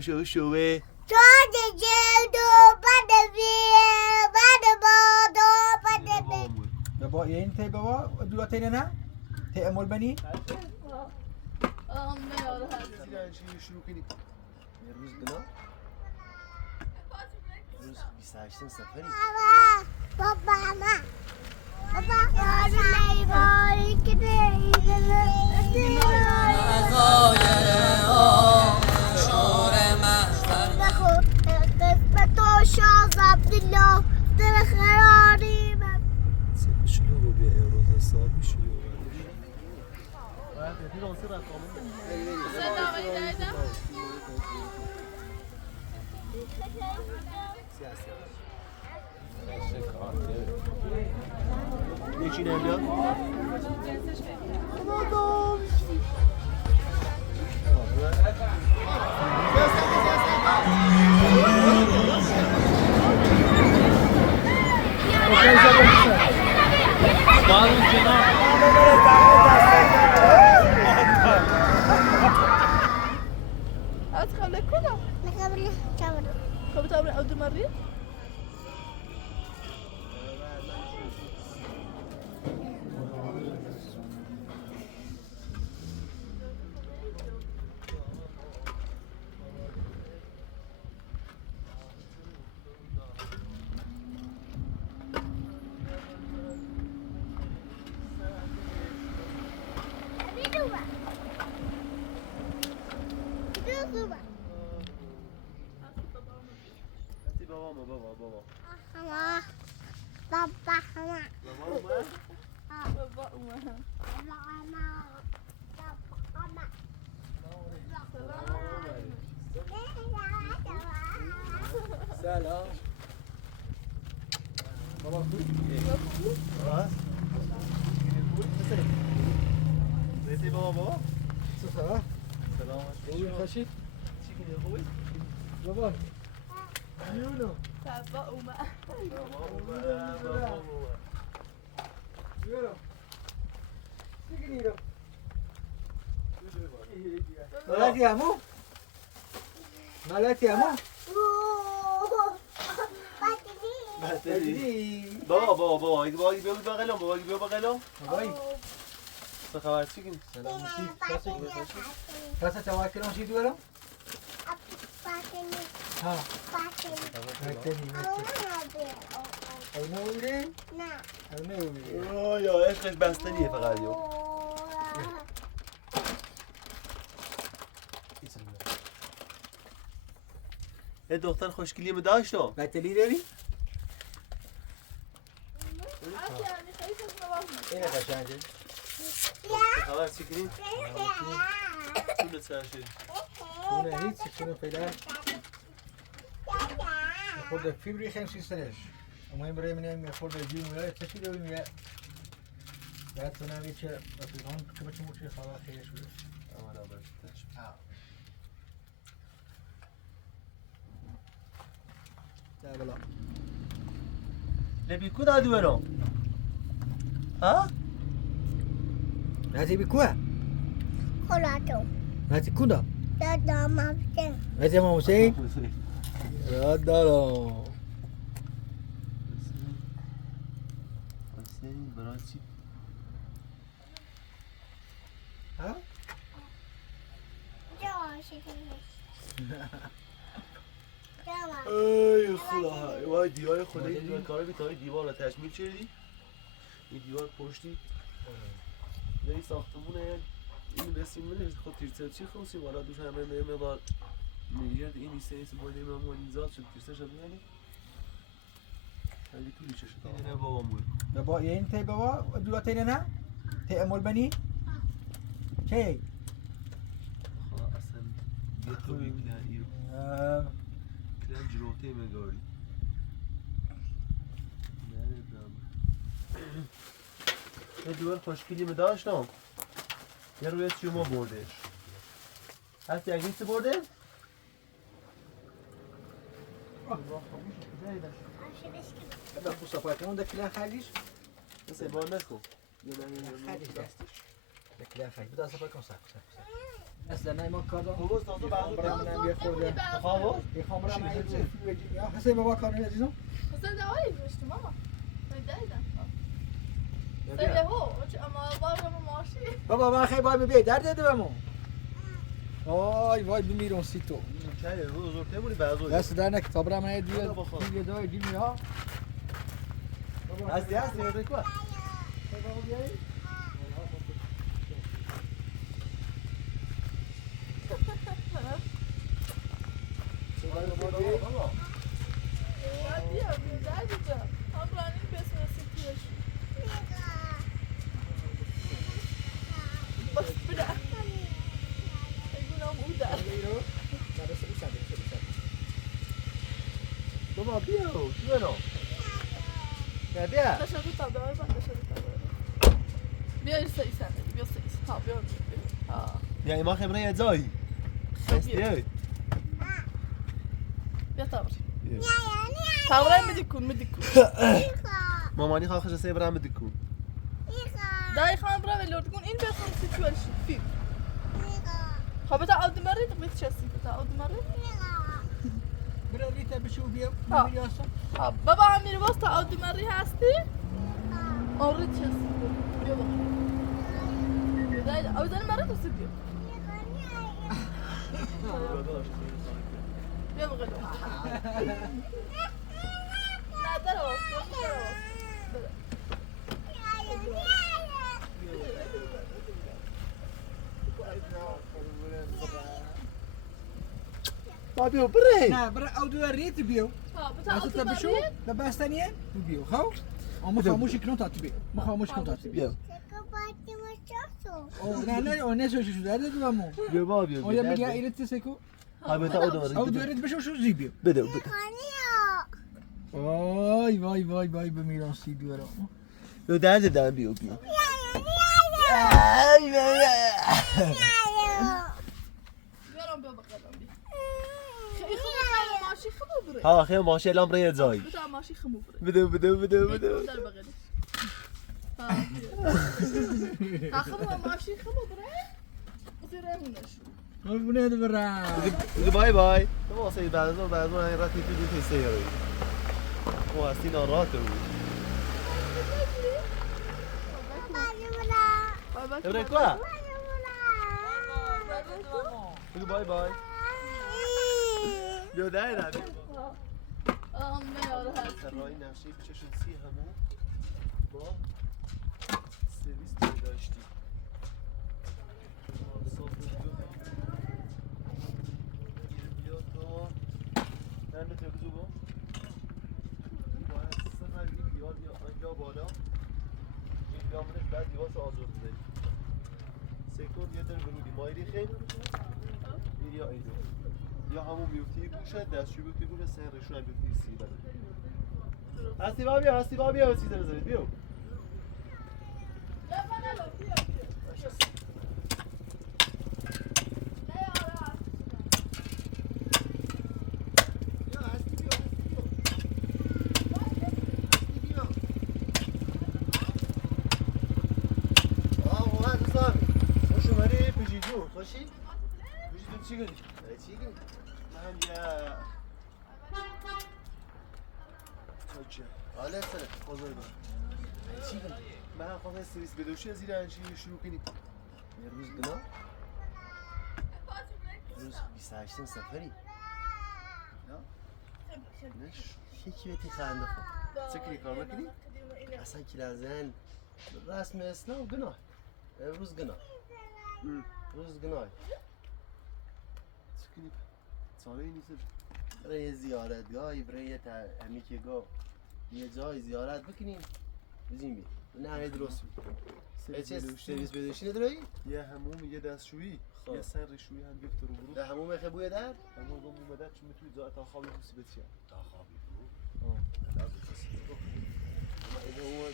شو شوه بابا این تی بابا دو تا نه تی امول بنی شروع کنیم یه روز بنا روز 28 سفری بابا لیوانی که قسمت و شاز عبدالله در خراری من شلو به روز حساب شلو یکی نمیاد أدخل لكنا نقابل كاميرا خبط أمر أو دمرين سلام بابا خوب راست بیتی بابا چه خبر سلام خوبی خوشی چی کنی خوبی بابا یونو تابا وما یونو چی کنی رو مالتی همو بابا بیا بغلم بیا بغلم بابایی چه خبر چی کنی سلام پس تواکلم چی دورم ها مکتبی او نوری او نوری یا عشقش بستنیه فقط یو یه دختر خوشگلی داشت بطلی داری؟ يعني خليك تسمع اینه قشنگه خبر چی کنی؟ چون سرشد خونه هیچی خونه فعلا خورده فیبری خمسی سنش المهم برای من خورده جی مولا تشی داریم یه بعد تو نمی که رفیقان که بچه موچه خواهد خیلی شده آماده برشتش ده بلا لبی کو دادی برام ها؟ رازی بی کوه؟ خلاتو رازی کوندا؟ دادم مفته رازی امام حسین؟ یاد دارم حسین برای چی؟ ها؟ ای خدا وای دیوار خونه دیوار کارا بیتای دیوار رو تشمیل کردی این دیوار پشتی این ساختمونه این رسیم منه خود تیرسه چی خوصی والا دوش همه نمه بار میگرد این ایسه ایسه باید نمه همون اینزاد شد تیرسه شد میگنی خیلی طولی چه شد اینه بابا موی بابا این تی بابا دو تا نه تی امول بنی کی خدا اصلا یه تو بکلن ایرو کلن جروته مگاری نمیدونم یه دیوار خوشگلی می داشتم یه روی سیوما بردش هست یک نیست برده؟ بابا خوصا پاکه اون دکلن خلیش مثل بار نکن خلیش دستش دکلن خلیش بدا اصلا پاکم ساک اصلا نایمان کاردا بابا تازه بعضی برام یه خورده خواهو میخوام برم این یا حسین بابا کار عزیزم حسین دعایی گذاشتی ماما دیدم سیده هو اما بارم ماشی بابا من خیلی باید ببینی درد دومو وای بمیرم سی تو چه روز زورته بودی بعضی دست در نک تا برم دیگه دای دیمی ها هستی میره کو بابا بیا شنو بیا بیا یعنی ما خبره یه جایی هستی بیا تاورای میدیکون مامانی خواهش سه برام بدکون دای خان برا ولردگون این بخون سیچوالشی فیلم خب تا اود مرید میت چسی تا اود مرید برای ریتا بشو بیا ها. بیا خب بابا امیر باز تا اود مری هستی آره چسی بیا بخون دای اود مرید تو بیا بیا بخون نه در بابا بره نه برای اودو ریت بیو بتا تا بشو به بستنیه بیو خب اما خاموش کنم تا بیو ما خاموش کنم تا بیو نه نه سوشی شده درد دومو بیا بابا بیا آیا میگه ایرت سکو بتا اودو ریت بشو شو زی بیو بده وای بمیرم سی بیارم بیا درد دارم بیا بیارم بیا بقدم بیا خیلی ماشی خمو بره ها خیلی ماشی الان برای یه جایی بتا ماشی خمو بره بده در بغلی خمو ماشی خمو بره زیرمونش بونه دو برم بای بای تو واسه بعضی من رفتی تو دیگه سیاره او هستی ناراحته بود بره کو بگو بای بای بیا در نبی سرای نقشه پیچشون سی همون با سرویس داشتی بیا تا نمی تلویزو با باید سفر دیوار یا بالا این بیامونش بعد دیوارش آزور بده سکون یه در برودی مایری خیلی میری یا ایدو یا همون میوتی گوشه دستشوی بیوتی گوشه سن رشون هم بیوتی سی بده هستی با بیا چیزه بزنید بیو خوشی؟ بجید چی گلی؟ چی گلی؟ من یه چه؟ حالا سر بزرگ چی گلی؟ من خواهم سریس بدوشی از این انشی شروع کنیم یه روز بنا روز 28 سفری نه؟ نش یکی بهتی خنده خود سکری کار نکنی؟ اصلا که لازن رسم اسلام گناه روز گناه روز گناه چکنی ساله نیست برای زیارتگاهی برای همیشه گاه یه جای زیارت بکنیم بزیم بید نه درست بود چه سرویس بدوشی نداری؟ یه هموم یه دستشویی یه سر رشویی هم گفت رو برو ده هموم خبوی در؟ هموم گم اومده چون میتونی تا خوابی بوسی بچیم تا خوابی برو؟ اون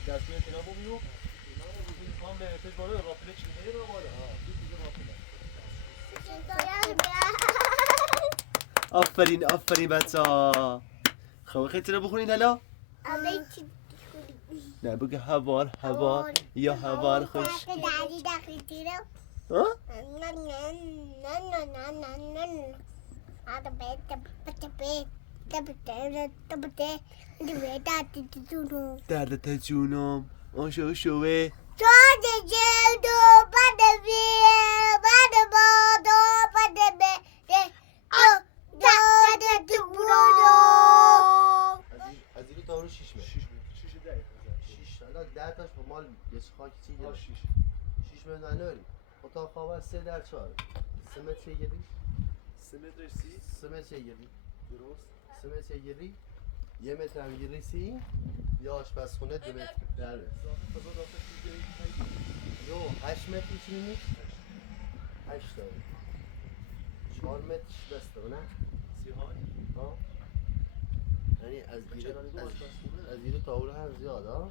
دستشویی تنها بمیو هم به تجربه رافله چیه رو بالا آفرین بچه‌ها خب خیلی رو بخونین حالا نه بگه هوار یا هوار خوش ها؟ درد جونم آشو شوه از این تا رو 6 متر 6 تا 10 تاش با مال یه خاکی چی گرفت 6 متر نوری اتاق خواب 3 در 4 3 متر چه گیری 3 متر 30 3 متر چه گیری درست 3 متر چه گیری 1 متر هم گیری 30 یا آشپزخونه 2 متر در یو 8 متر چی نیست 8 تا 4 متر بسته نه 30 های ها یعنی از ایرو تا اول هم زیاد ها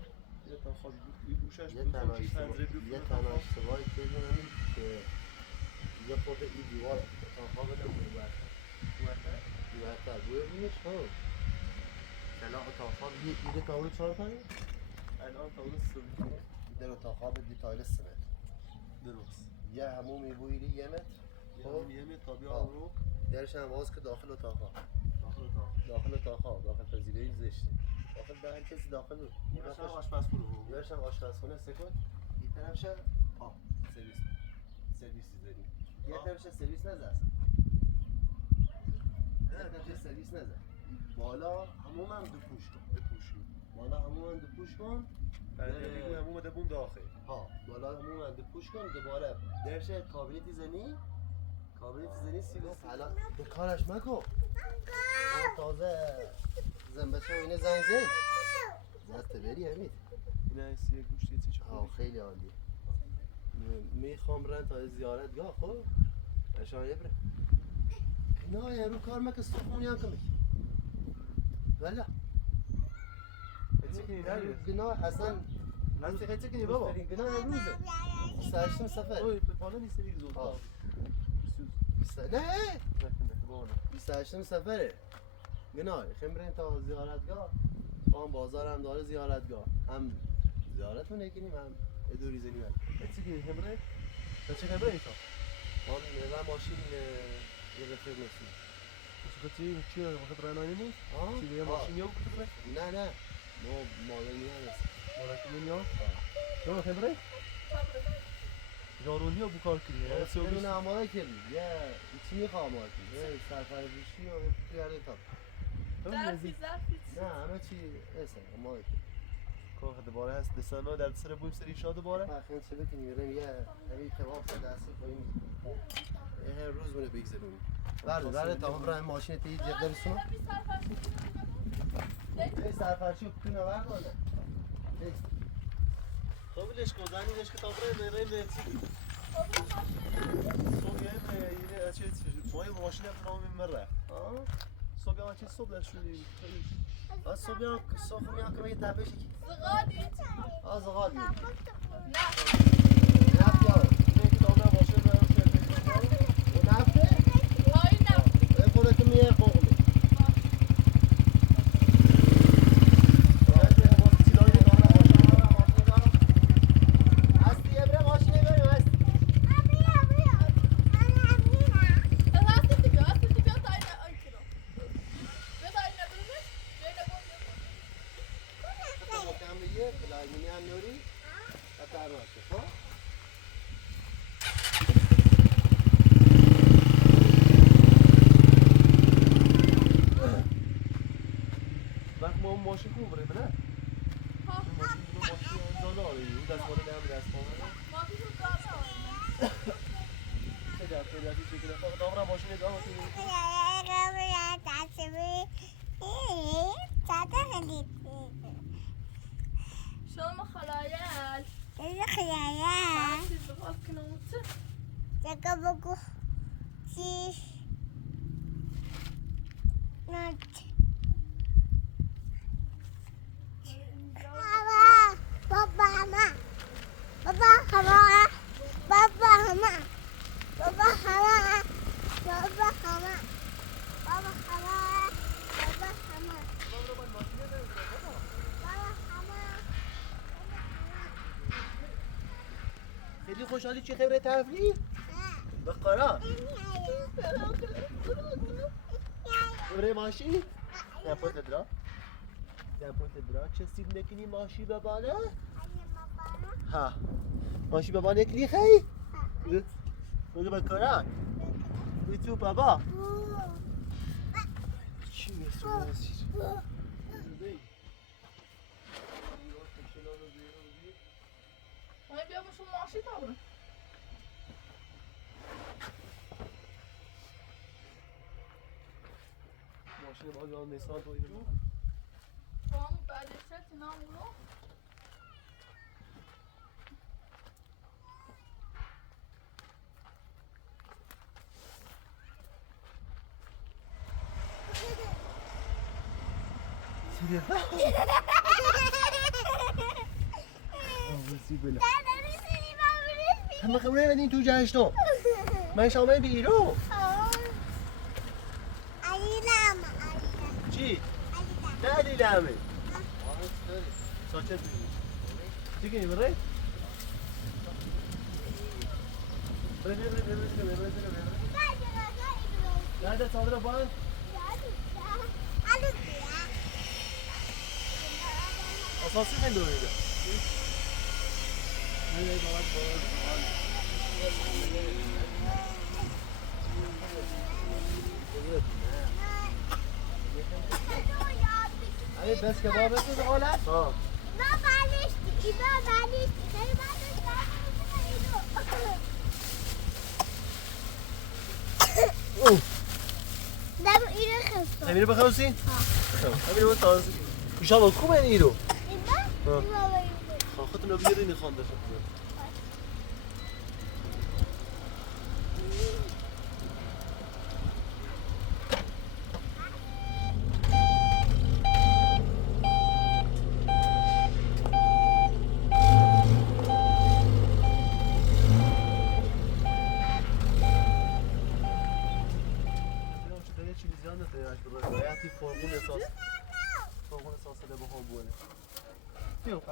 یه تا خواب این گوشش یه تنها اشتباهی که همین که یه خورده این دیوار اتاقها بدم بورتر بوی بینش ها کلا اتاقها یه ایده تا اول 4 تایی الان تا اون در اتاقها به دیتایل 3 متر درست یه همومی بویری 1 متر خب یه متر تا بیا رو درش هم باز که داخل اتاقها داخل اتاق داخل پذیرایی زشته داخل به هر کسی داخل بود میرسم آشپزخونه بود درش هم آشپزخونه سکوت این طرفش سرویسی داریم یه طرفش سرویس نزد یه طرفش سرویس نزد بالا همون هم دو پوش کن بالا همون هم دو پوش کن بگو همون ده بوم داخل ها بالا همون هم دو پوش کن دوباره درش کابینتی زنی سیلیس الان به کارش مکو تازه زنبچه و اینه زنگ زد دست بری همین این هست یه گوشت یه چیچه خیلی عالیه میخوام برن تا زیارتگاه خب اشان بره نه یه رو کار مکه سخونی هم کمی ولی گناه اصلا چه کنی بابا گناه امروزه 28 سفر اوی پالا نیست دیگه زود نه 28 سفره گناه خیم برین تا زیارتگاه هم بازار هم داره زیارتگاه هم زیارت رو نکنیم هم ادوری زنیم چه کنی همره؟ چه همره ایتا؟ من ماشین یه رفیق نسیم چی چی وقت رانایی نیست؟ چی یه ماشین یو کتره؟ نه ما مالونی هم هست مالونی ها؟ نه همره؟ یارونی ها بکار کردی بدون آماده کردی یه چی میخواه آماده کردی یه سرفرزشی و یه پیاده تاب ظرفی نه همه چی ایسه آماده کردی که دوباره هست دستانا در سر بویم سری شاد دوباره خیلی چه بکنی بریم یه همین کباب سه دستی خواهیم یه هر روز مونه بگذاریم برده تا برای ماشین تیید جده بسونم یه سرفرشی و کنه برده خب ليش كوزاني ليش كتابرين من رين لتي صوب يعني يلي اشي موي ماشينه بنوم من مره صوب يعني شي صوب شو الصوب يعني الصوب يعني كم يتابعش زغادي زغادي نفت يا كتابنا ماشينه ونفت هاي نفت يقول لك 100 قوم ماشین خوب بره نه ماشین داناری دست مال نمی دست مال چه در پیدا چه کنه فقط داورا ماشین دارم شما خلايال ايه خيال كنوت بقو شيش نوت بابا هما بابا هما بابا هما بابا هما بابا هما خوشحالی چی خبره تفریح؟ به قرار خبره ماشی؟ دپوت درا چه سیب نکنی ماشی ببانه؟ ها ماشی ببانه کلی خیلی؟ بگه به قرار بی تو بابا چی میسو نسیر؟ Ay بیامون شما ماشی تابره ماشین باز آن نیسان تو اینو Tamam belgesel sinamunu بله همه خبره بدین تو جشنو من شامل بیرو چی؟ نه علی لامه ساکت بگیر چی کنی بره؟ بره nerede saldırı bana? Asası ne böyle? Nereye Hayır, bes kebabı mı oğlan? Tamam. Emir bakıyorsun? Emir bu tanesi. İnşallah kum en iyi o. Hakikaten bir yerini kandır.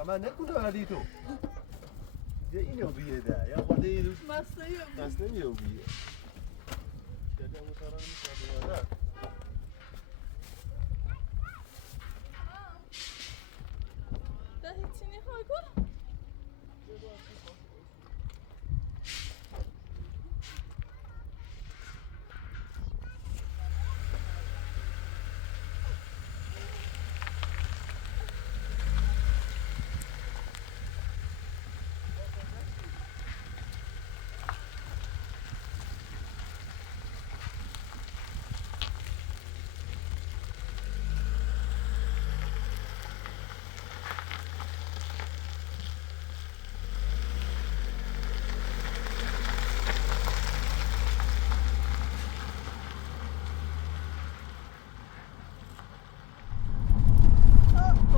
من نکنه ولی تو یه اینو بیه ده یا خود اینو مسته میو بیه شده مطارا نمیشه نه ده هیچی نیخواه کن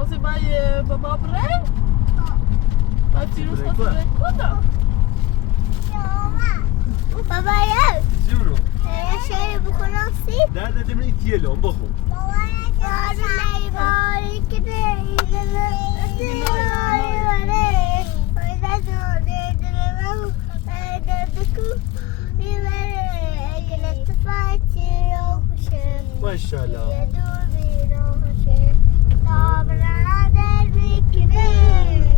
Você vai babar o break? Vai tirar os outros break quando? Baba ya, Zero. şey bu konuşuyor. Nerede demin itiyelim bakın. Maşallah.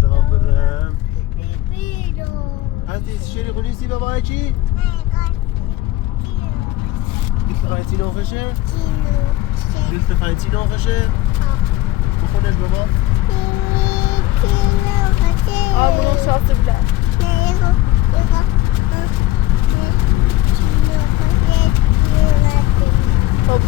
Dobrem. Hadi şeri konuşsi baba çi? التقيتي نوخشه؟ التقيتي نوخشه؟ بخونش بابا؟ Aa bunun şansı bile. Top.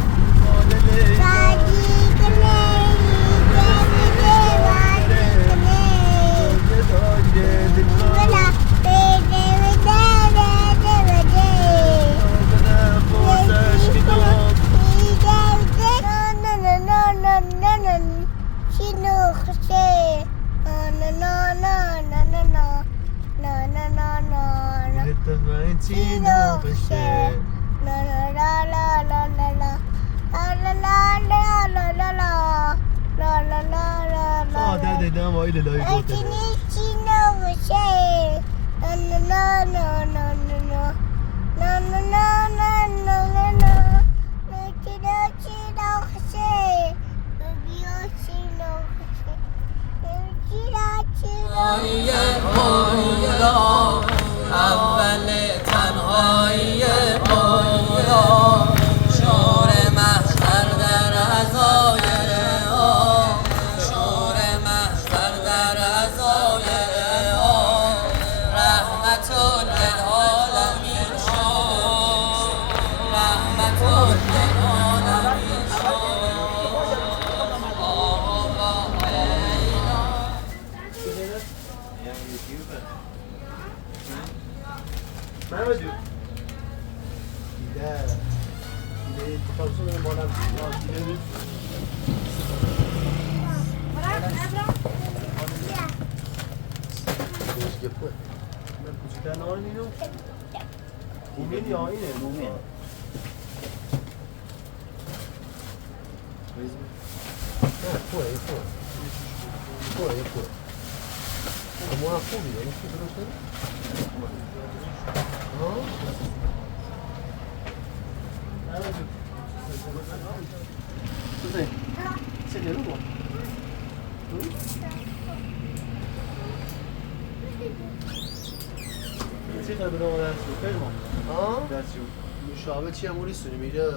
مشابه چی اموری سونی میره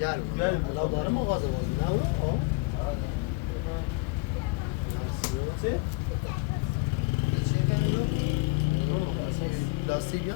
گرم الان داره مغازه بازی نه او لاستیک یا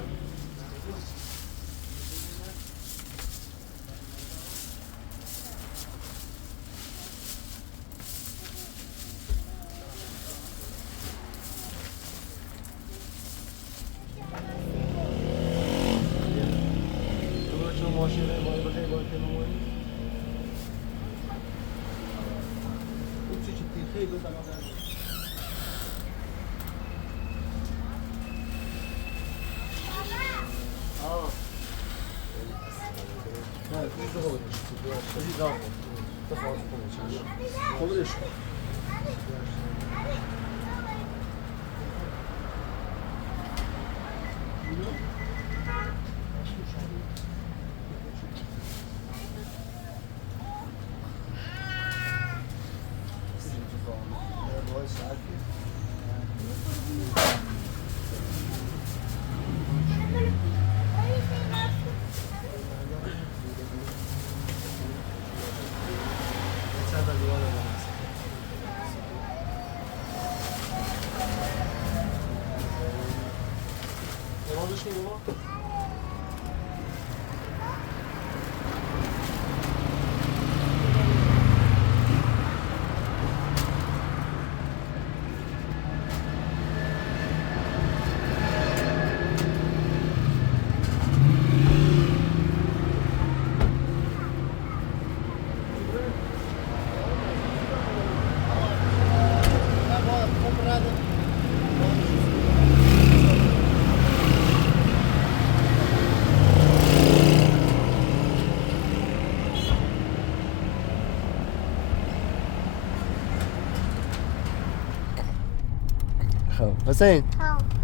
حسین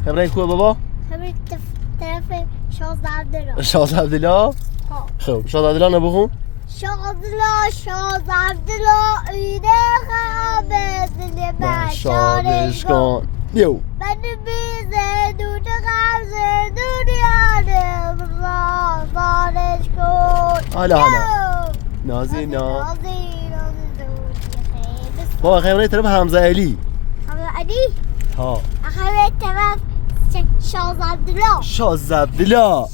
خبره کوه بابا؟ خبره طرف شاز عبدالله. شاز عبدالله؟ خب شاز عبدالله نبخون؟ شاز عبدالله ایده خرابه دل بشارش کن یو منو بیزه دود غمزه دنیا بازارش کن حالا نازی بابا خبره طرف حمزه علی علی؟ ها خبره طرف شاز عبدالله. شاز عبدالله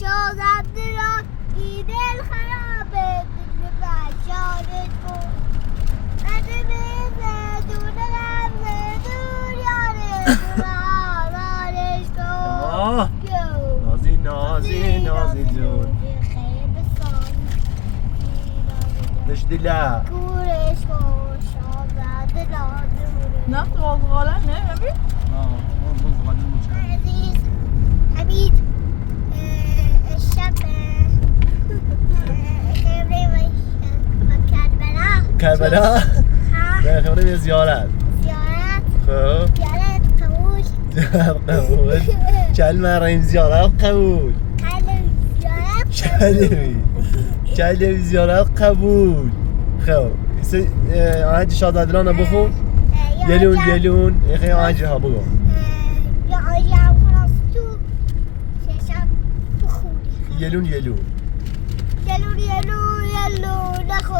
شاز عبدالله ایده خرابه دل بشارش کن منو بیزه دود غمزه دنیا بازارش کن نازی جون دش دلا گورش کن شاز عبدالله نه تو غالغاله نه همین؟ عزیز حمید الشب خبره کربلا؟ ها خبره به زیارت زیارت خب زیارت قبول قبول تلویزیونات قبول تلویزیونات قبول خب آهنگ شادادلان بخو یلون خیلی آهنگ ها بگو یلون نخو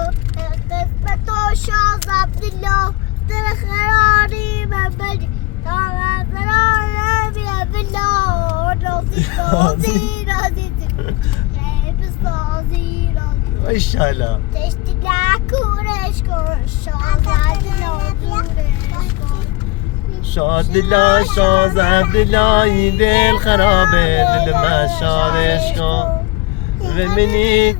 قسمت و شاز عبدالله در خراری من بلی تا منظرانه بیا بالله رازی سازی ماشاءالله تشتی نکورش کن شاز عبدالله دورش کن شادلا شاز عبدالله این دل خرابه دل من شادش کن ببینید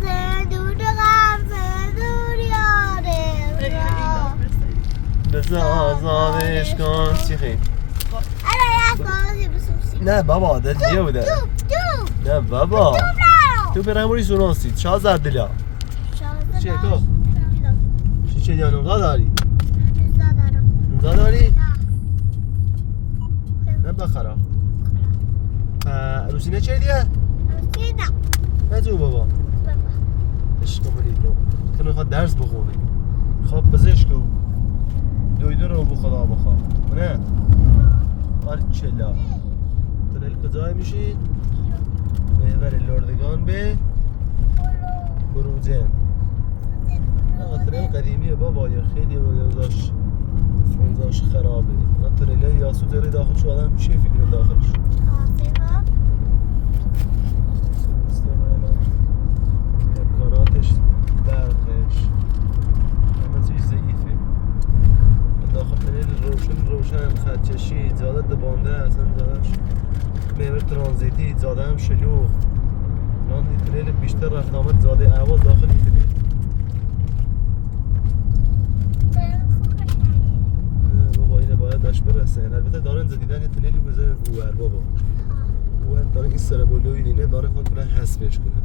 بذار آزادش کن چی خیلی نه بابا ده دیگه بوده نه بابا تو برای موری سوناستید شاز عبدالله چیه که؟ چی دیگه نمزا داری؟ نمزا داری؟ نه بخرا روسینه چیه دیگه؟ نه جو بابا عشق ملی تو کنه خواه درس بخونه خواه پزشک او دویدو رو بخدا بخوا نه؟ آره چلا تنل کجای میشید؟ محور لردگان به بروجن نه تنل قدیمیه بابا یا خیلی اوضاعش خرابه نه تنل یاسو جری داخل شو آدم چی فکر داخلش؟ امکاناتش برقش همه چیز ضعیفه داخل تنل روشن خدچشی زیاده دبانده اصلا زیادهش محور ترانزیتی زیاده هم شلوغ الان این تنل بیشتر رفت آمد زیاده اهواز داخل این تنل بابا اینه باید داشت برسه البته دارن زدیدن یه تنلی بزنن اوور بابا اوور داره این سربالوی اینه داره خود کنن حسبش کنن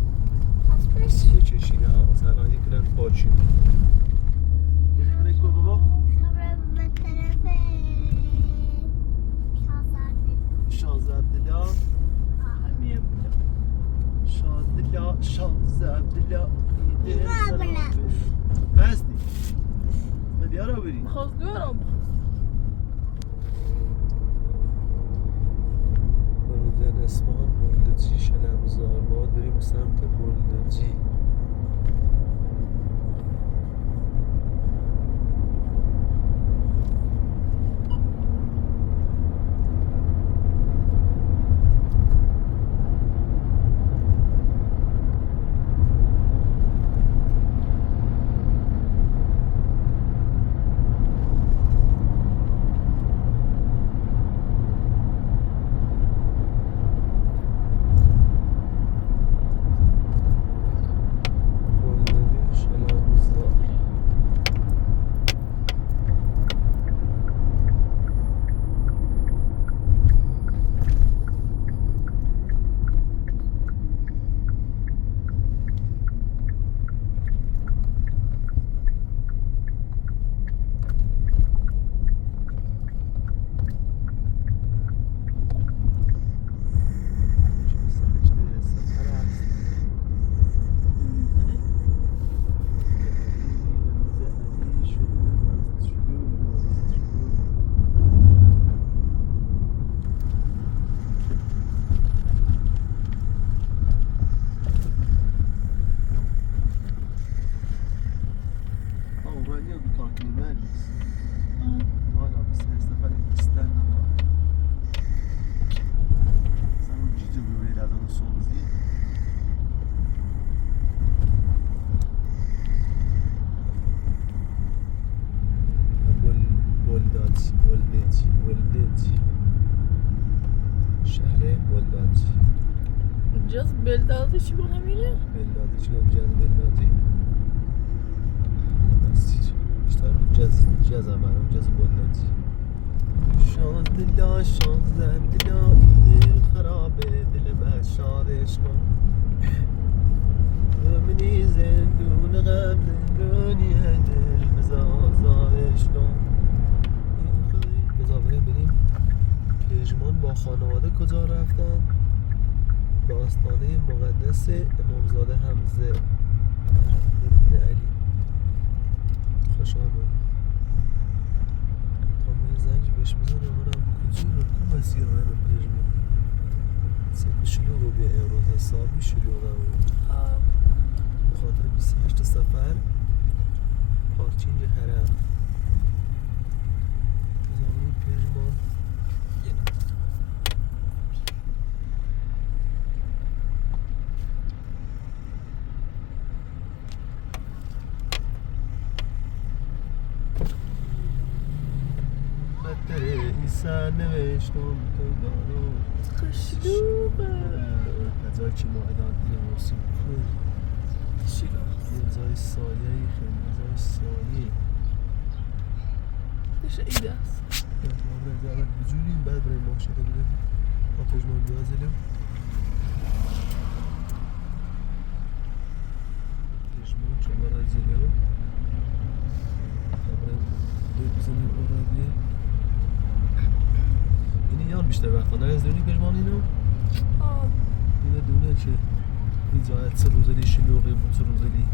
یه چشینه هوا سرانی کنن پاچی یه خبره که بابا شاز عبدالله شاز عبدالله هستی بدی ها رو بری خواست دورم بروزن اسمان بلدجی شلمزار باید بریم سمت بلدجی ولدتی شهر ولدتی جز بلدادی چی بود همینه؟ بلدادی چی هم جز بلدادی بیشتر جز برام جز ولدتی شاز دلا شاز دلا ایدل خرابه دل بشارش کن منی زندون غم زندونی دل بزا آزادش کن بزا بریم پژمان با خانواده کجا رفتن؟ به آستانه مقدس امامزاده حمزه ابن علی. خوش آمد. تا من زنج بهش بزنم برم کجا رو که مسیر رو پژمان سکو شلوغو بیا امروز حسابی شلوغم به خاطر 28 سفر پارکینگ هرم زمانی پژمان سرنوشتم پیدارو خشلوبه غذای چی ماهدان دیگه موسیقی کن یه جای سایه خیلی جای سایه چه ایده است ما برای بجوریم بعد برای ماشده بودیم با پژمان بیازلیم پژمان چون برای زیلیم برای دو بزنیم آرادیه اینه یان بیشتر وقتا نرزدونی پژمان اینو؟ اینه دونه که این جایت 3 روزلی شلوغی بود 3 روزلی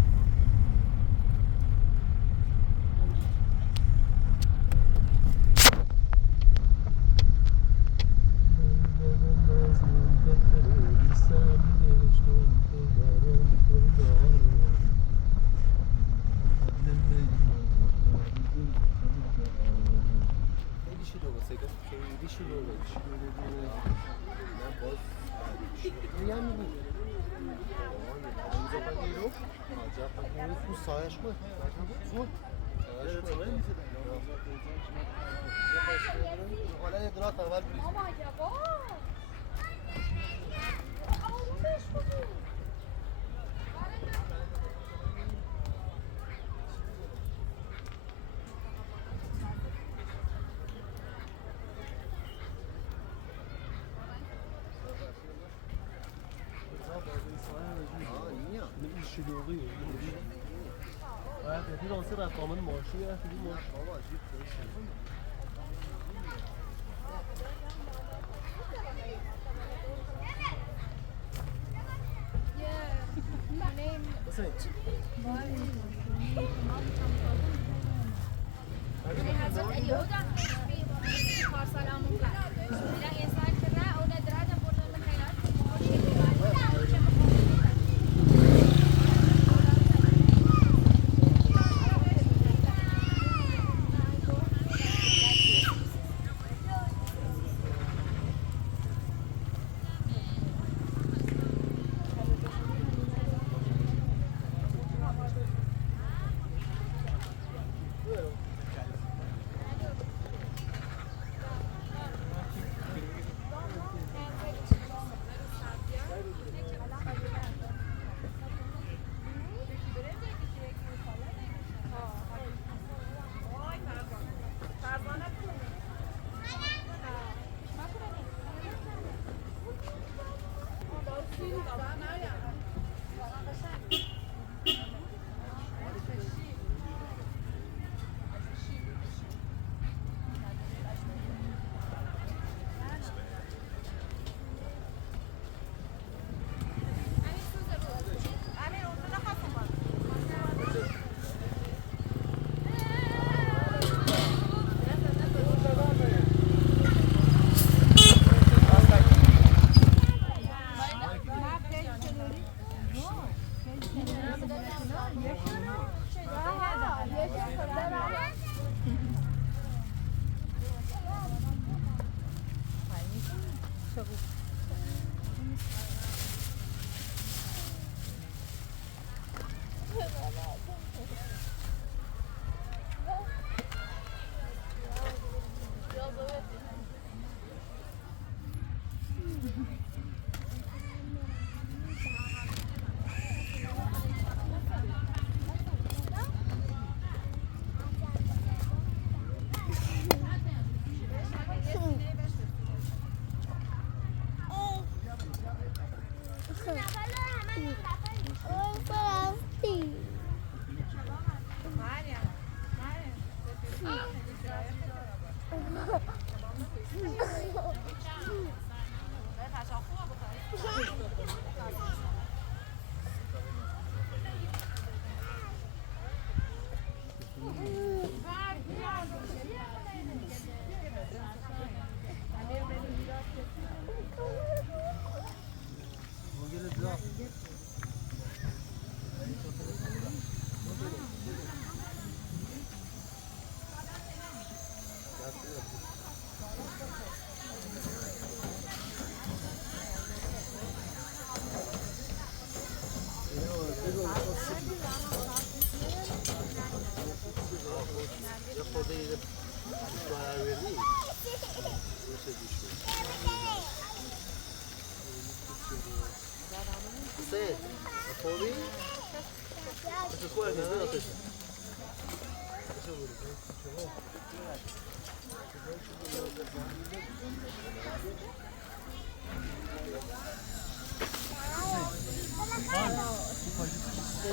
شلوغی باید دیدی راسته رفت آمد ماشین رفت دیدی ماشین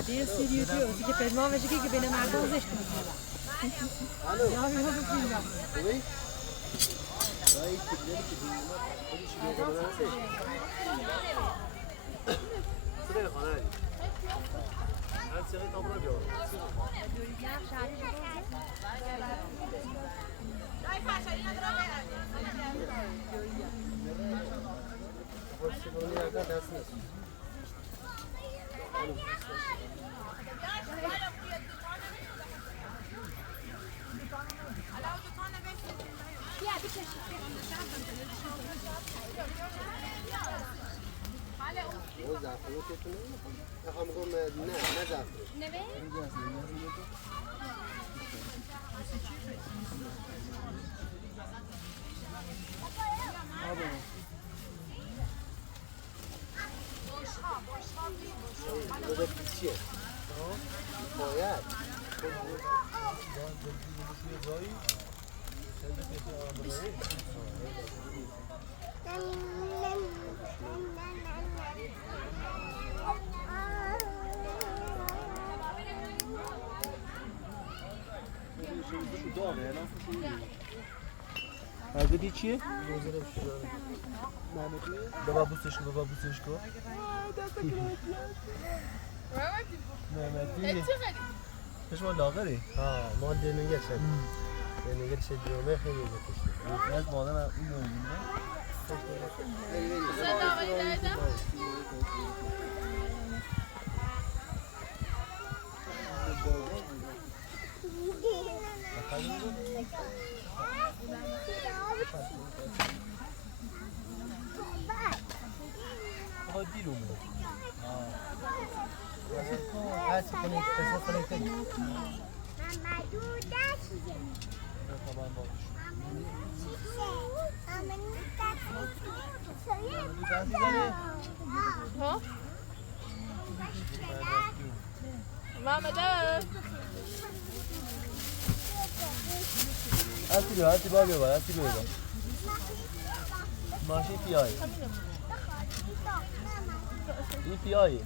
دیر سریعی اوزی که پدرام میشه که بین مردم زشت میکنه. یا میگم بگیرم. خوبی؟ دایی که دیگه خودش میگه نمیشه. سر خانه ای. هر چیزی تمام بیار. هزینه چیه؟ بابا بوسش کن. محمدی. چشم لاغری؟ ها ما دنیگه شد. دنیگه شد جمعه خیلی بکشید. از مادر این نمیدونه. هست کنید پس کنید. ها؟ محمد هستی بابا ماشین پیایی این پیایی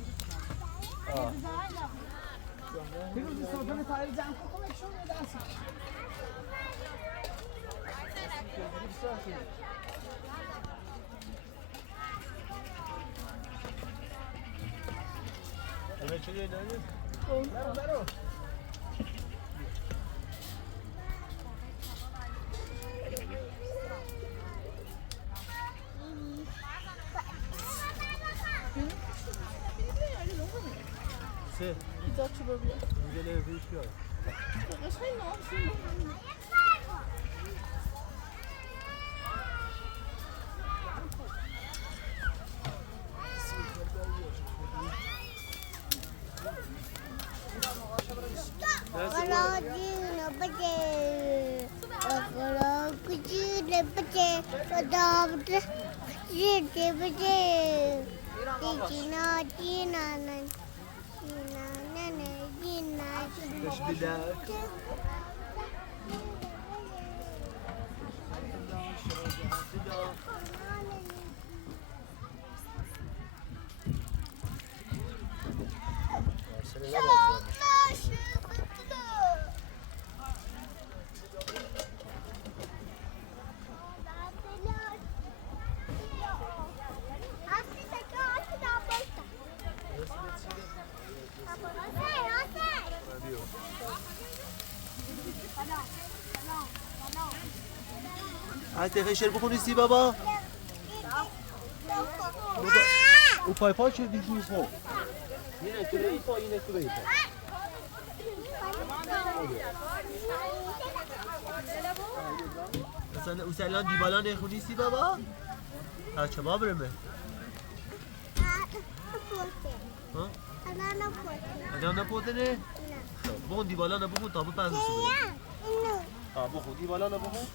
سه پیزا چی ببینم میگه لبریش بیار قشنگ نامشون از دقیقه شعر بخونیستی بابا او پای پا چه دیجوی خب اینه تو رئی پا اینه تو رئی پا مثلا او سلان دیبالا نخونیستی بابا چه بابرمه ها؟ الان نپوتنه؟ بخون دیبالا نبخون تا بپنزه سو بخون دیبالا نبخون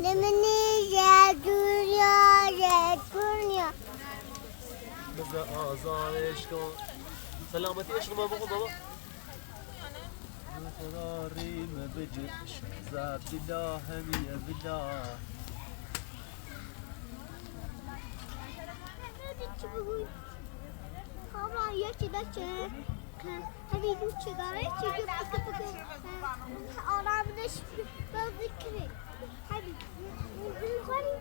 نمنی یا دنیا بذار آزارش کن سلامتی عشق ما بگو بابا خدا ریم بجد زد بلا همیه بلا Ama ya tidak cek, hari itu cegara cegah pakai orang das berzikir, hari hari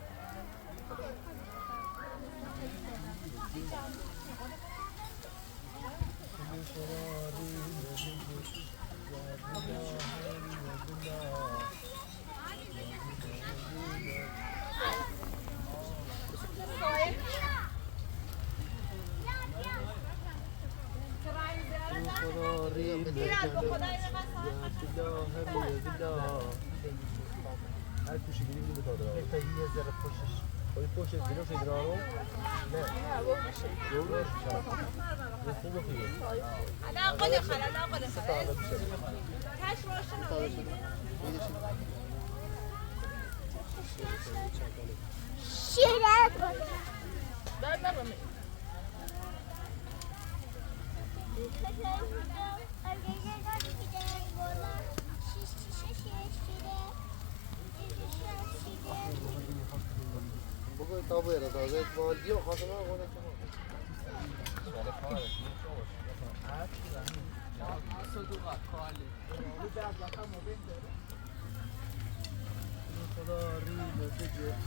هر کوشی بینیم اینو تا دارم تا یه ذره پشتش خواهی پشت زیرو فیدرارو نه دورش شد یه خوب بخیره لا قل خلا لا قل ستا بشه كاش روشن şiret. Ben merhaba. بگو تا باید تازه مالی و خاطر ما قول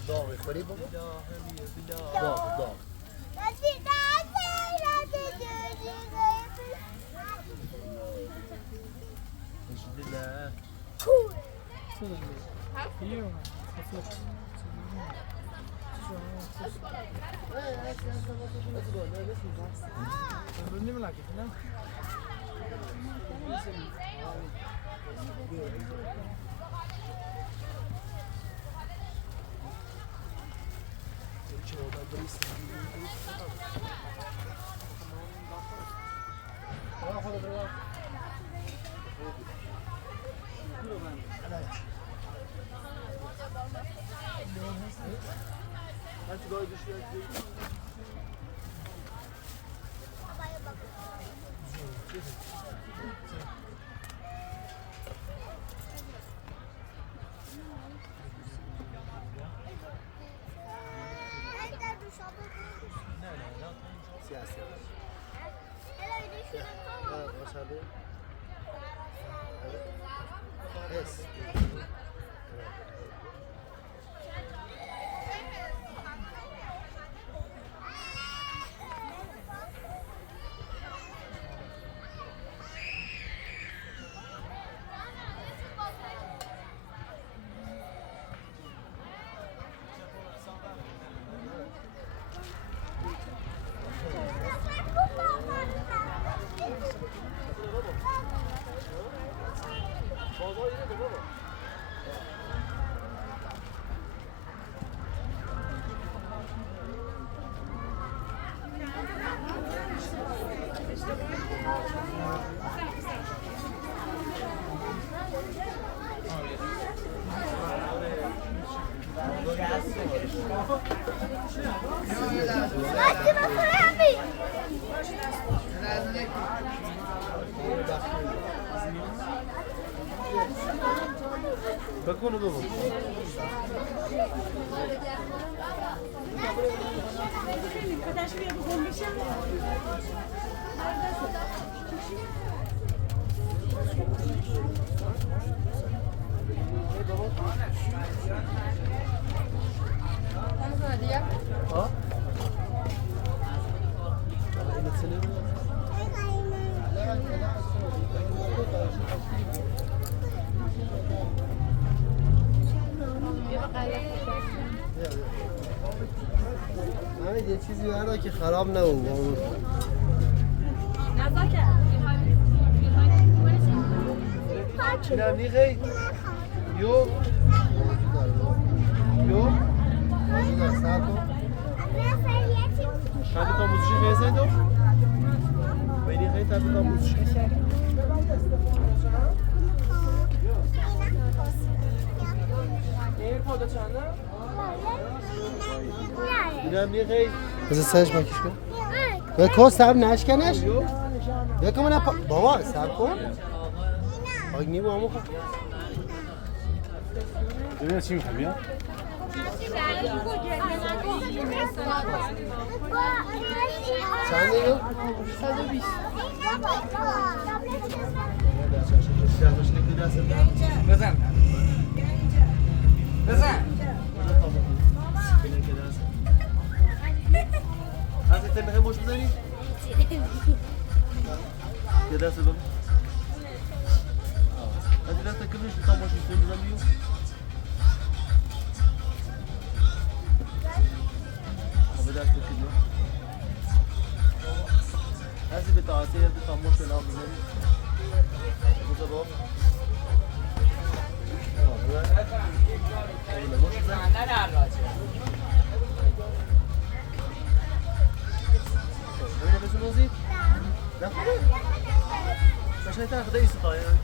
داغ خوری بگو داغ بكون بابا ها همین یه چیزی بردا که خراب نمون اینم نیخی یو خیلی تا موزشی خیزه دو بینی خیلی تا موزشی اینم نیخی بذار سرش مکیش کن و کس هم نشکنش یکم نه بابا سر کن آگنی با همون خب ببین چی میخوام بیا چند دیگه؟ 120 بزن بزن از این تنبه مش بزنی؟ یه دست بگم از این دست کمش میخوام مش بزنی خب دست کمش از این به تاسه یه تا مش نام بزنی بزن باب عشان تاخذ اي سطايا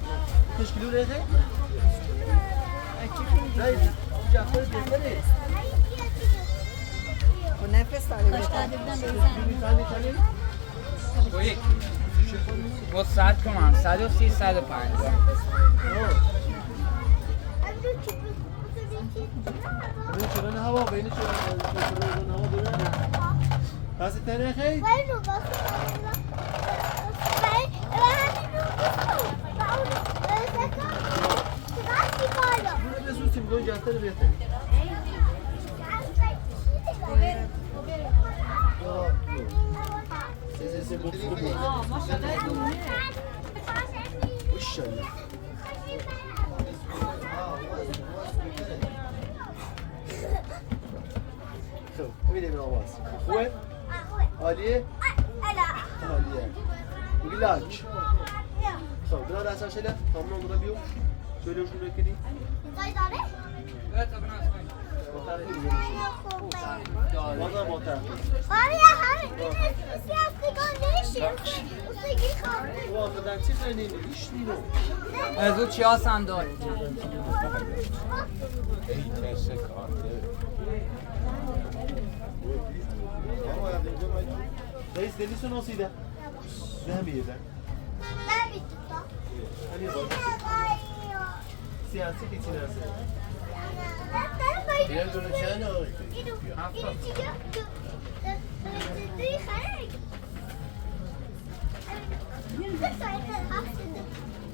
تشكيلوا ليه هيك؟ لا يجي جعفر الدفتري ونفس على ثاني با یک با 100 تومن 130 150 بين شلون هوا بين شلون هوا بين هذا الثاني اخي بقول جعفر بيته مين من أواز؟ أخوه؟ عالية؟ عالية ولاج خب بنا دست شله تمام نمره بیو شوله شوله کردی وضع با تحقیل واقعا در چیز نینه هیچ نینو از او چی آسان دار رئیس دلیسو ناسیده نه همیه همیه باید سیاسی دیتی نرسه یه دونه چند آقای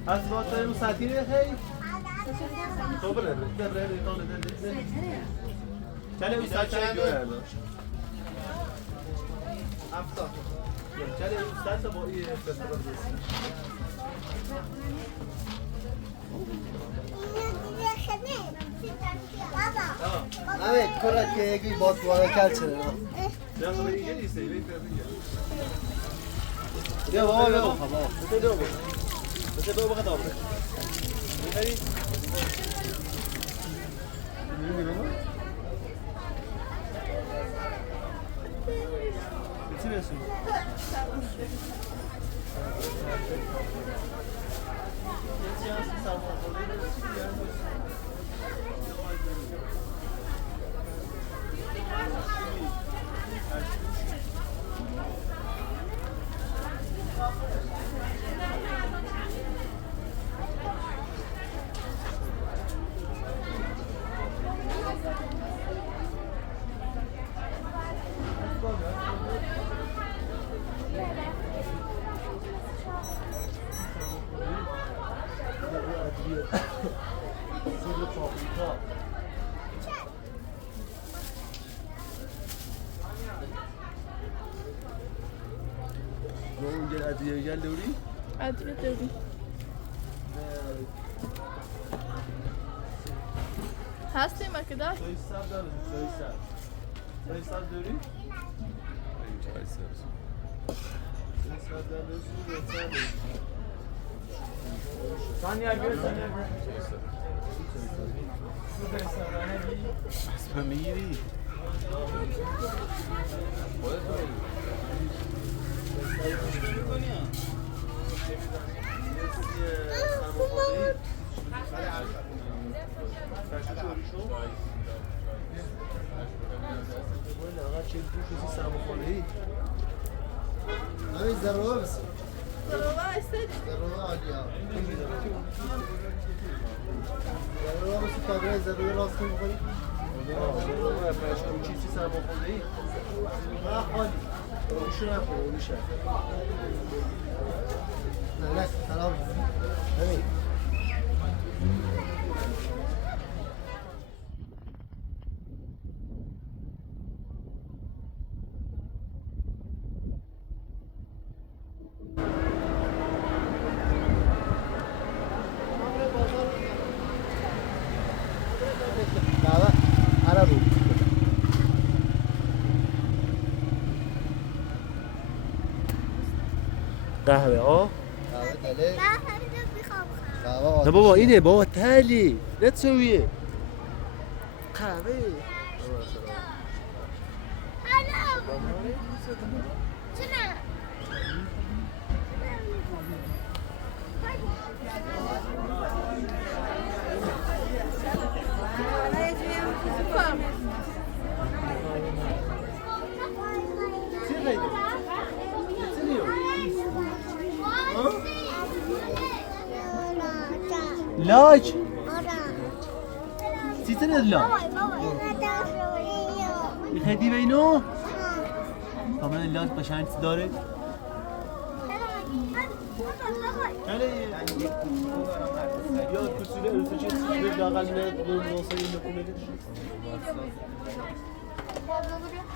از باید داریم ساعتی رو خیلی خب بره بره ریتانه ده چله اون ساعت چند بیاره هفتاد چله اون ساعت با این فستیوال بسید همه کرد که یکی باز دواره کرد چه نه نه خب اینجا نیسته این بیا بابا بیا بابا بسه دو بابا بسه دو بابا خطابه میخوایی؟ چی بسید؟ اونجا ادویه گل دوری؟ ادویه داری هستی مکه داشت؟ چای سر دارم چای سر چای سر دوری؟ چای سر دارم ثانیه بیار ثانیه اسمه میگیری؟ همین ضربه بسید ضرورة عالية ضرورة بس کابره ضرورة راست می‌کنی؟ ضرورة پشت چیزی سرماخورده ای؟ نه خالی روشو نخور روشه نه سلام ببین قهوه ها؟ قهوه دله من همینو میخوام قهوه نه بابا اینه بابا تلی نه تسویه قهوه چرا؟ لاج چی لاج میخدی به اینو؟ کاملا لاج قشنگ داره؟ یا کسوره ارسه چه سیبه داقل نه نوسه اینو کنه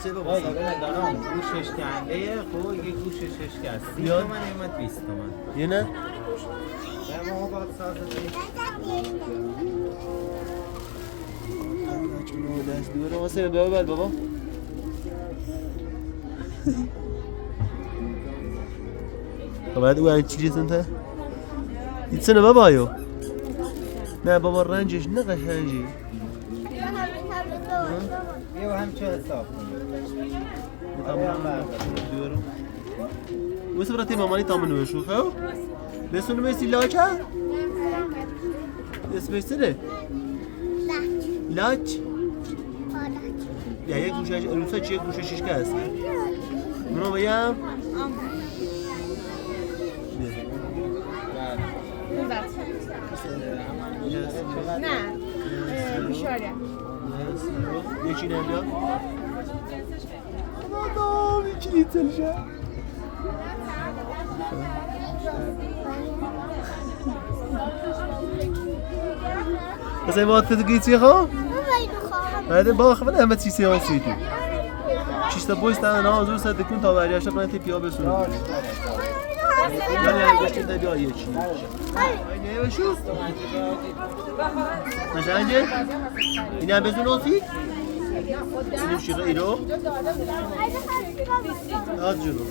چه بابا وای دارم گوشش کنده خب یه گوشش شکست 30 تومن اومد 20 تومن یه نه؟ به ما باید سازه دست دوره واسه ببر بابا بعد او چیزی سنته ایتسنه بابایو نه بابا رنجش نه قشنگی یه هم چه حساب diyorum. Bu sefer atayım amani tamam ne şu ha? Besunu mesela ka? Esmesene. Laç. Ya یک گوشه روسا چه گوشه شیشکه هست. منو بگم. نه اشاره یکی نمیاد. Adam iki litre. Mesela bu atladı geçiyor ha? هذا باخ من همه چی سیاسی تو چیستا پوست نه از اون صد کن تا برگشت من تپیا بسونه یعنی اگه گشت بیا یه چی اینه بشو مشانجه این هم بزن اوسی اینو شیره ایرو از جلو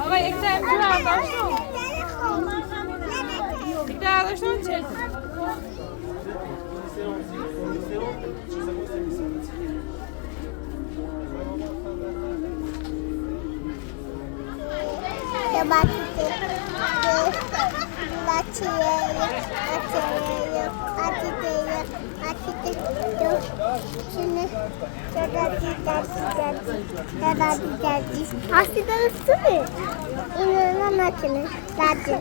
آقا یک تا امتون هم داشتم یک تا داشتم چه؟ Aslında üstü mü? İnanın makine. Radyo.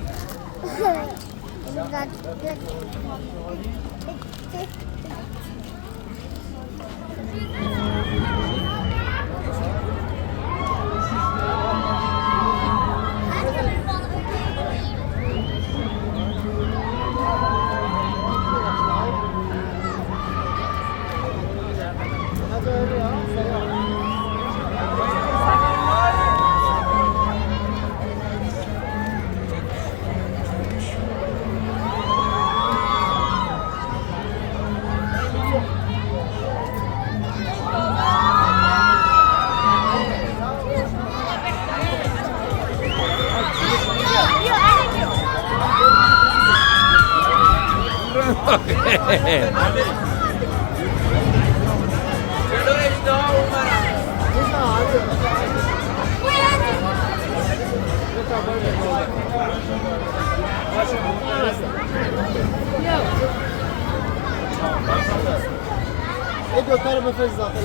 این دوتا رو بفرست داخل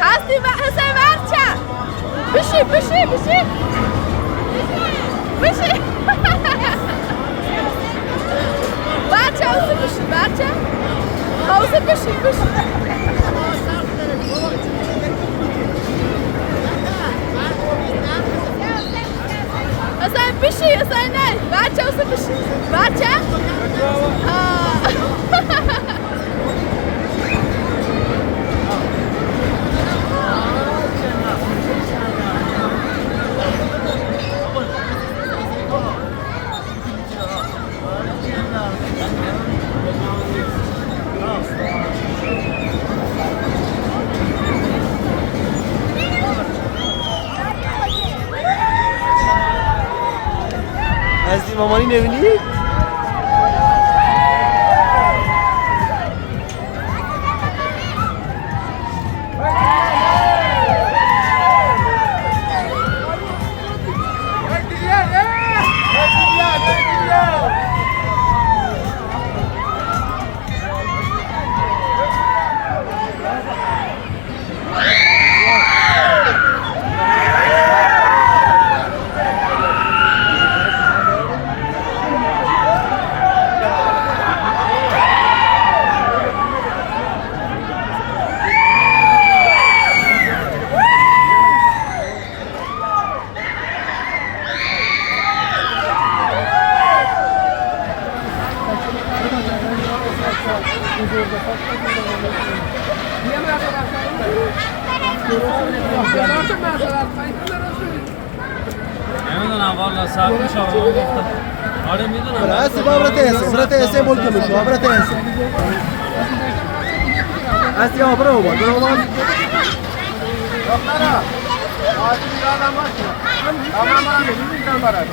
هستی حسین برچه بشی بشی بشی بشی برچه حوزه بشی برچه حوزه بشی بشی حسین بشی حسین نه برچه حوزه بشی برچه از مامانی نبینی؟ نمیدونم والا صاحب شما گفتم آره میدونم برای برات اسم بول که میشه برات اسم اصلی برو برو دخترا آدم یادم باشه تمام میگم برات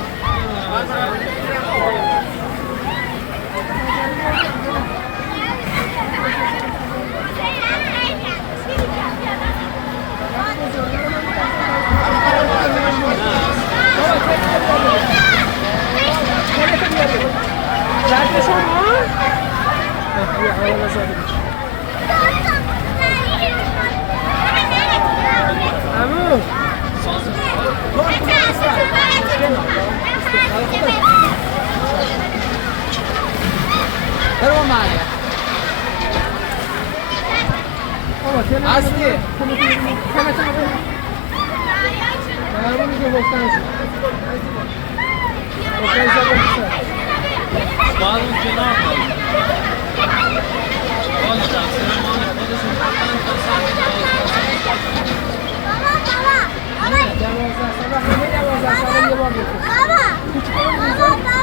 برو معایا هستی باز اون کنار باز سلمان خودشون بکنن تا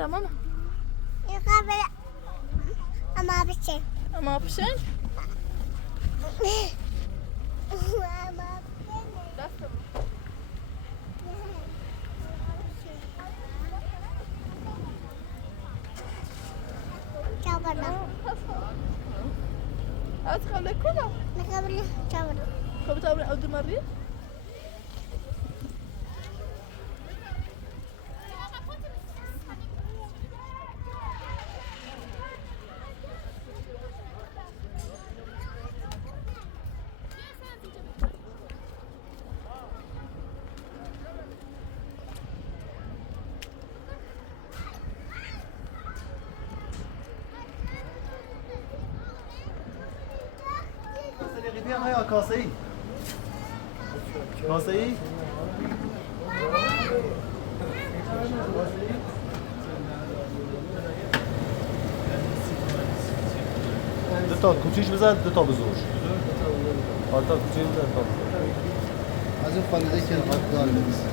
ده ماما يقابل أما بشين اما بشن أما دست شابرنا ادخل لكله نقابل شابرنا خبط أول أود مريض های کاسه ای کاسه ای دو تا کوچیش بزن دو تا بزرگ آره تا کوچیش بزن تا بزرگ از اون فالیده که البته داره بزن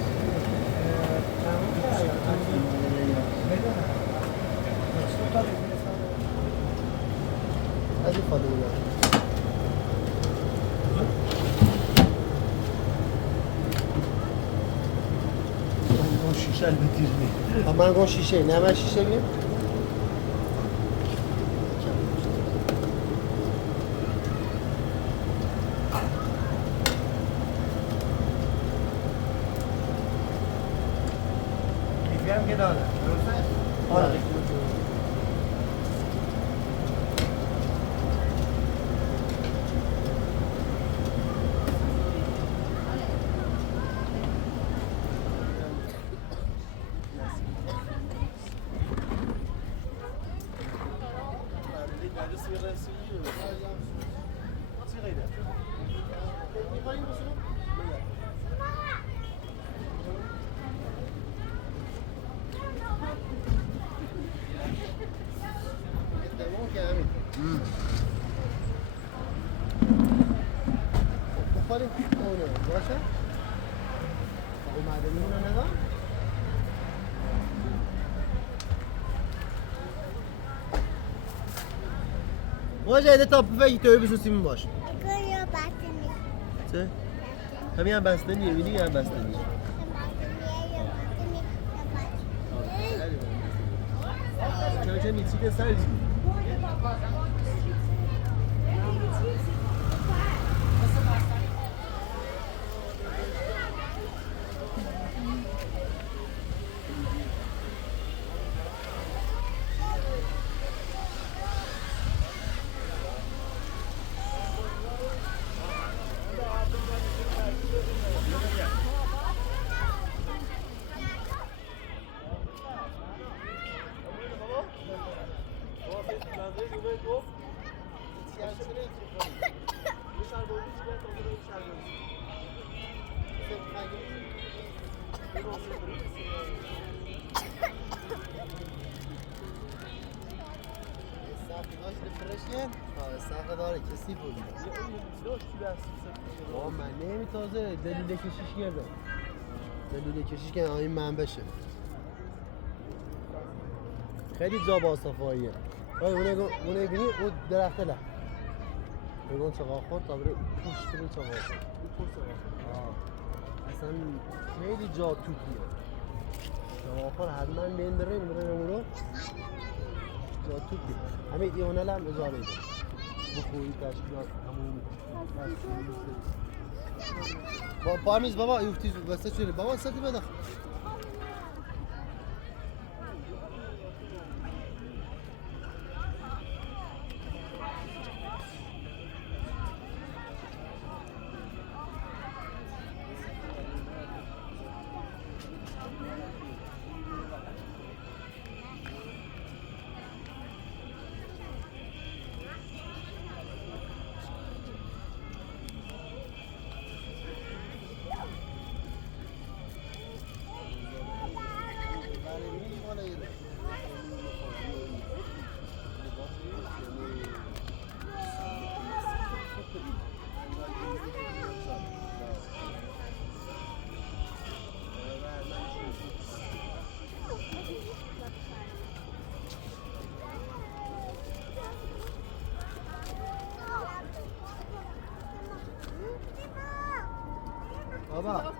از این فالیده داره شیشه بگیرنی من گوش شیشه نه من شیشه بیم میگم که داره آره بخوریم اونه باشه اومده میمونه نگاه واجه ایده تا بفهی توی بسوسیم باش يا بعتني چه؟ همین هم بسته نیه بینی هم بسته نیه چه نیچی که سر کسی بودی من نمی تازه دلیل کشیش کردم دلیل کشیش کردم این منبشه خیلی جا با صفاییه اونه بینی اون درخته له بگون چقا خود تا بره پوش بره چقا خود اصلا خیلی جا توتیه چقا خود حتما بندره نمورو جا توتیه همین ایونه لم اجاره ده بخوری تشکیلات همون پارمیز بابا یفتی وسط شده بابا سطی بده بابا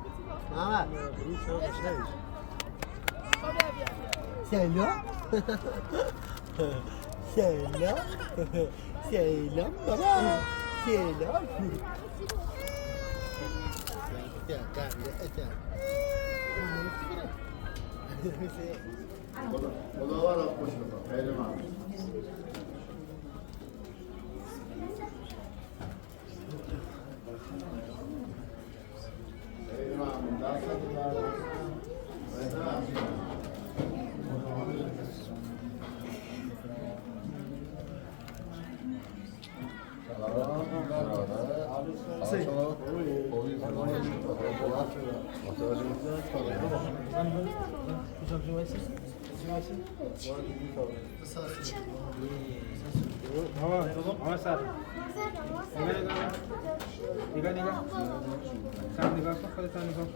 محمد برو چرا قشنگش سلام سلام سلام بابا سلام خدا خوش بخواه خیلی ممنون خیلی ممنون دستتون درد آمد سر نگاه سر نگاه کن خودت نگاه کن